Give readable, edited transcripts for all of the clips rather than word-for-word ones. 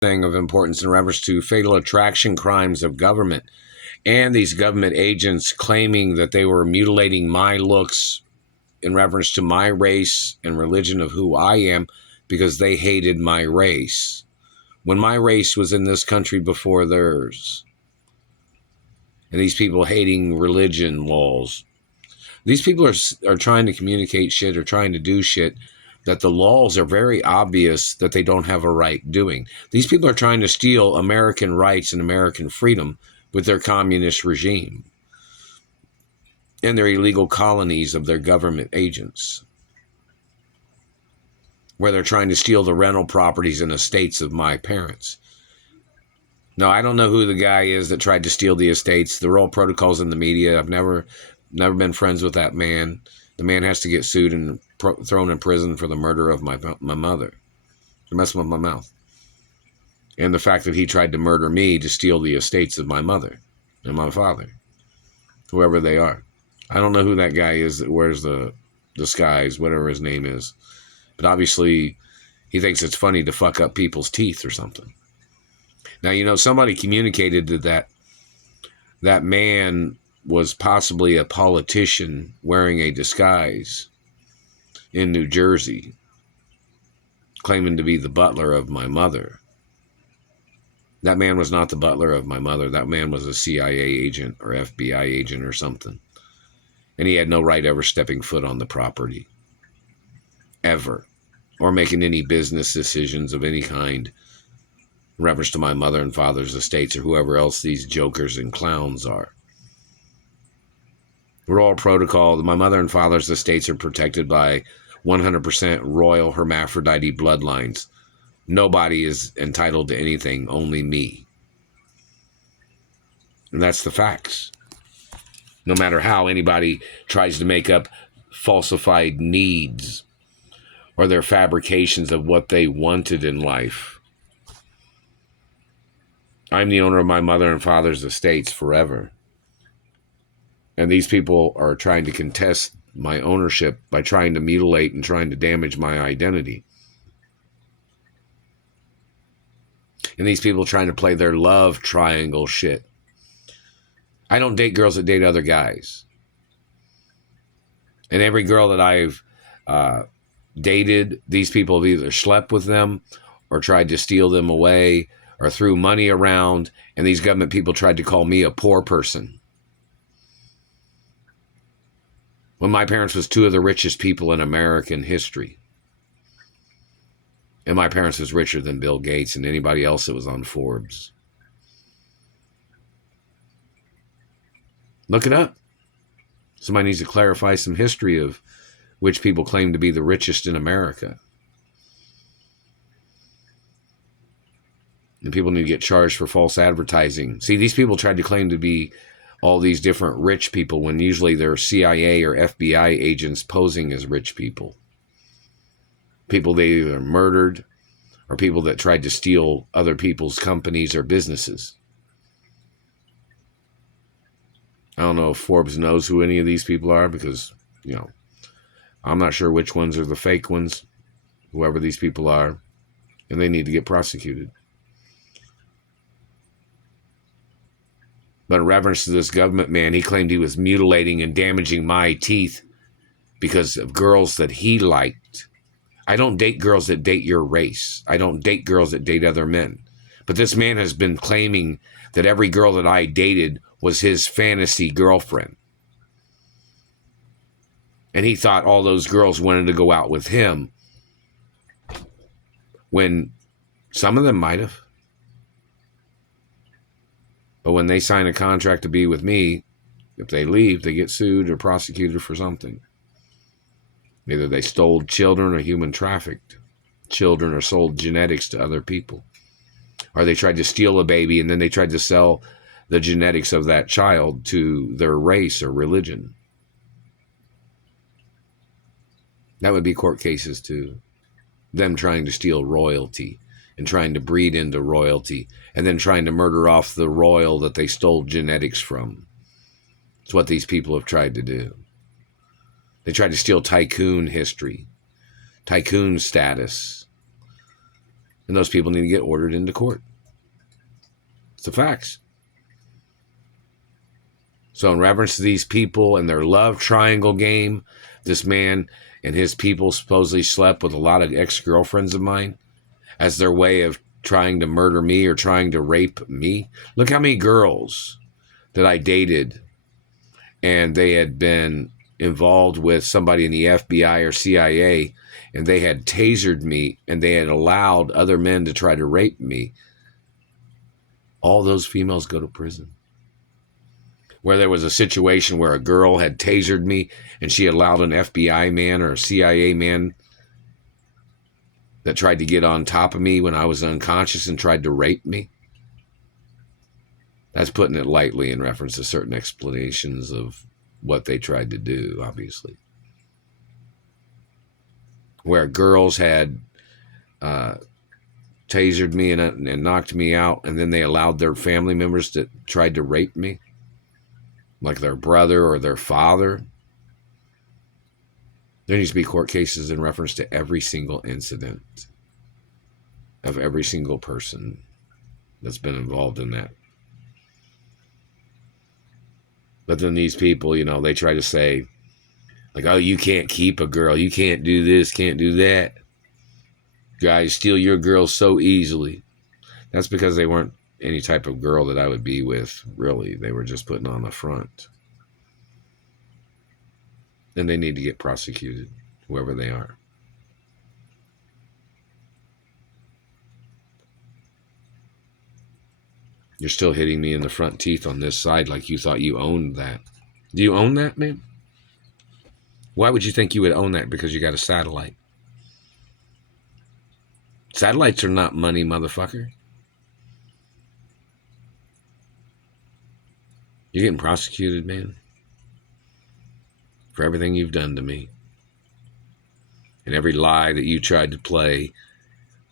thing of importance in reference to fatal attraction crimes of government and these government agents claiming that they were mutilating my looks in reference to my race and religion of who I am because they hated my race. When my race was in this country before theirs. And these people hating religion laws. These people are trying to communicate shit or trying to do shit that the laws are very obvious that they don't have a right doing. These people are trying to steal American rights and American freedom with their communist regime and their illegal colonies of their government agents, where they're trying to steal the rental properties and estates of my parents. Now, I don't know who the guy is that tried to steal the estates. There are all protocols in the media. I've never been friends with that man. The man has to get sued and thrown in prison for the murder of my mother. You're messing with my mouth. And the fact that he tried to murder me to steal the estates of my mother and my father, whoever they are. I don't know who that guy is that wears the disguise, whatever his name is. But obviously, he thinks it's funny to fuck up people's teeth or something. Now, you know, somebody communicated that man was possibly a politician wearing a disguise in New Jersey, claiming to be the butler of my mother. That man was not the butler of my mother. That man was a CIA agent or FBI agent or something. And he had no right ever stepping foot on the property. Ever. Or making any business decisions of any kind in reference to my mother and father's estates or whoever else these jokers and clowns are. We're all protocol. My mother and father's estates are protected by 100% royal hermaphrodite bloodlines. Nobody is entitled to anything, only me. And that's the facts. No matter how anybody tries to make up falsified needs or their fabrications of what they wanted in life. I'm the owner of my mother and father's estates forever. And these people are trying to contest my ownership by trying to mutilate and trying to damage my identity. And these people trying to play their love triangle shit. I don't date girls that date other guys. And every girl that I've dated, these people have either slept with them or tried to steal them away or threw money around. And these government people tried to call me a poor person. When my parents was two of the richest people in American history. And my parents was richer than Bill Gates and anybody else that was on Forbes. Look it up. Somebody needs to clarify some history of which people claim to be the richest in America. And people need to get charged for false advertising. See, these people tried to claim to be all these different rich people when usually they're CIA or FBI agents posing as rich people. People they either murdered or people that tried to steal other people's companies or businesses. I don't know if Forbes knows who any of these people are because, you know, I'm not sure which ones are the fake ones, whoever these people are, and they need to get prosecuted. But in reference to this government man, he claimed he was mutilating and damaging my teeth because of girls that he liked. I don't date girls that date your race. I don't date girls that date other men. But this man has been claiming that every girl that I dated was his fantasy girlfriend. And he thought all those girls wanted to go out with him when some of them might have. But when they sign a contract to be with me, if they leave, they get sued or prosecuted for something. Either they stole children or human trafficked children or sold genetics to other people. Or they tried to steal a baby and then they tried to sell the genetics of that child to their race or religion. That would be court cases too. Them trying to steal royalty and trying to breed into royalty and then trying to murder off the royal that they stole genetics from. It's what these people have tried to do. They tried to steal tycoon history, tycoon status. And those people need to get ordered into court. It's the facts. So in reference to these people and their love triangle game, this man and his people supposedly slept with a lot of ex-girlfriends of mine as their way of trying to murder me or trying to rape me. Look how many girls that I dated and they had been involved with somebody in the FBI or CIA, and they had tasered me and they had allowed other men to try to rape me. All those females go to prison. Where there was a situation where a girl had tasered me and she allowed an FBI man or a CIA man that tried to get on top of me when I was unconscious and tried to rape me. That's putting it lightly in reference to certain explanations of what they tried to do, obviously. Where girls had tasered me and knocked me out, and then they allowed their family members that tried to rape me, like their brother or their father. There needs to be court cases in reference to every single incident of every single person that's been involved in that. But then these people, you know, they try to say, like, oh, you can't keep a girl. You can't do this, can't do that. Guys steal your girl so easily. That's because they weren't any type of girl that I would be with, really. They were just putting on the front. And they need to get prosecuted, whoever they are. You're still hitting me in the front teeth on this side like you thought you owned that. Do you own that, man? Why would you think you would own that? Because you got a satellite. Satellites are not money, motherfucker. You're getting prosecuted, man, for everything you've done to me. And every lie that you tried to play,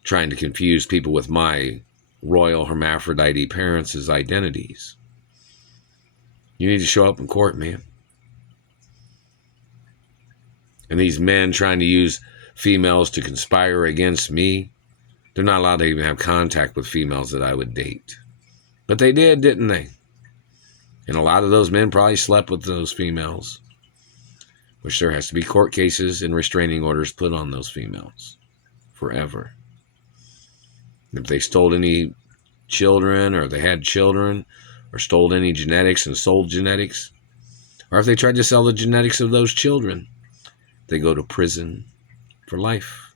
trying to confuse people with my royal hermaphrodite parents' identities. You need to show up in court, man. And these men trying to use females to conspire against me, they're not allowed to even have contact with females that I would date. But they did, didn't they? And a lot of those men probably slept with those females, which there has to be court cases and restraining orders put on those females forever. If they stole any children, or they had children, or stole any genetics and sold genetics, or if they tried to sell the genetics of those children, they go to prison for life.